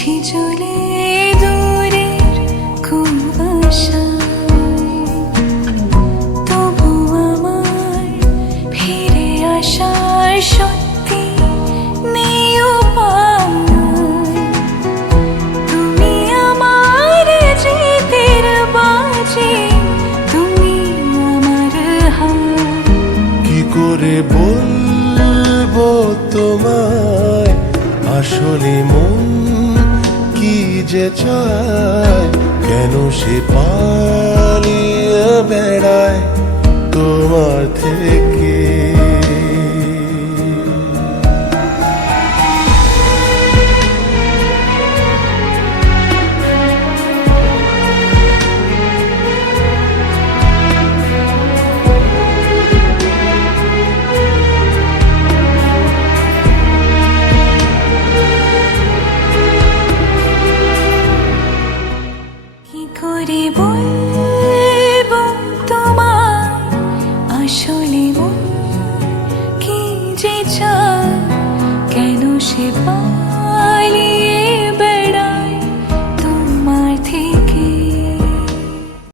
বুঝি চলে দূরের খুব আশা, তবু আমায় ফিরে আসার সত্যি নেই উপায়। তুমি আমার জিতের বাজি, তুমি আমার হার। কি করে বলবো তোমায় আসলে মন কি যে চায়, কেন সে পালিয়ে বেড়ায় তোমার থেকে। কি করে বলবো তোমায় আসলে মন কি যে চায়, কেন সে